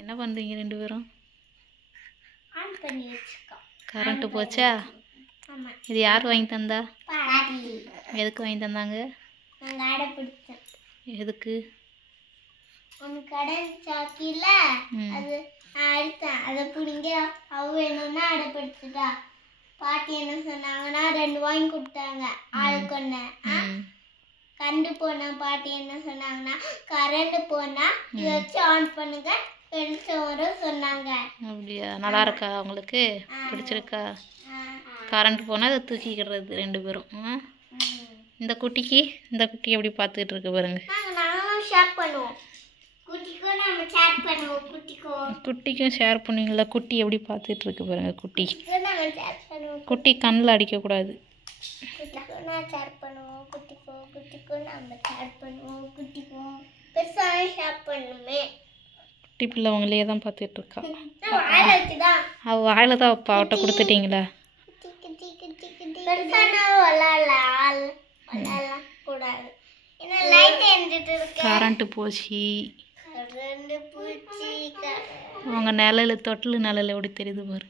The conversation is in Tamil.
என்ன பண்ணுறீங்க ரெண்டு பேரும்? ஆன் பண்ணி வச்சுக்கோ. கரண்ட் போச்சா? ஆமாம். இது யார் வாங்கி தந்தா? பாட்டி. எதுக்கு வாங்கி தந்தாங்க? நாங்கள் அடை பிடிச்சோம். எதுக்கு? ஒன்று கடன் சாக்கில அது நான் அடித்தேன். அதை பிடிங்க அவ வேணும்னா அடை பிடிச்சிட்டா. பாட்டி என்ன சொன்னாங்கன்னா 2 வாங்கி கொடுத்தாங்க ஆளுக்கு ஒன்று. கரண்ட் போனா பாட்டி என்ன சொன்னாங்கன்னா கரண்ட் போனா இதை வச்சு ஆன் பண்ணுங்க வெளிச்சம் வரும் சொன்னாங்க. அப்படியா? நல்லா இருக்கா உங்களுக்கு? பிடிச்சிருக்கா? கரண்ட் போனால் அதை தூக்கிக்கிறது ரெண்டு பேரும். இந்த குட்டி எப்படி பார்த்துக்கிட்டு இருக்கு பாருங்க. நாங்களும் ஷேர் பண்ணுவோம். குட்டிக்கும் நம்ம ஷேர் பண்ணுவோம். குட்டிக்கும் ஷேர் பண்ணுவீங்களா? குட்டி எப்படி பார்த்துட்டு இருக்கு பாருங்க. குட்டி நம்ம ஷேர் பண்ணுவோம். குட்டி கண்ணில் அடிக்கக்கூடாது. குட்டிக்கும் நான் ஷேர் பண்ணுவோம். குட்டிக்கும் நம்ம ஷேர் பண்ணுவோம். குட்டிக்கும் பெருசாக ஷேர் பண்ணுமே. குட்டி பிள்ளை உங்களையே தான் பார்த்துட்டு இருக்கா. அவள் வாயில தான் அப்பா அவட்ட கொடுத்துட்டீங்களா? கரண்ட் போச்சு. உங்க நிழல் தொட்டில் நிழல் எப்படி தெரியுது பாரு.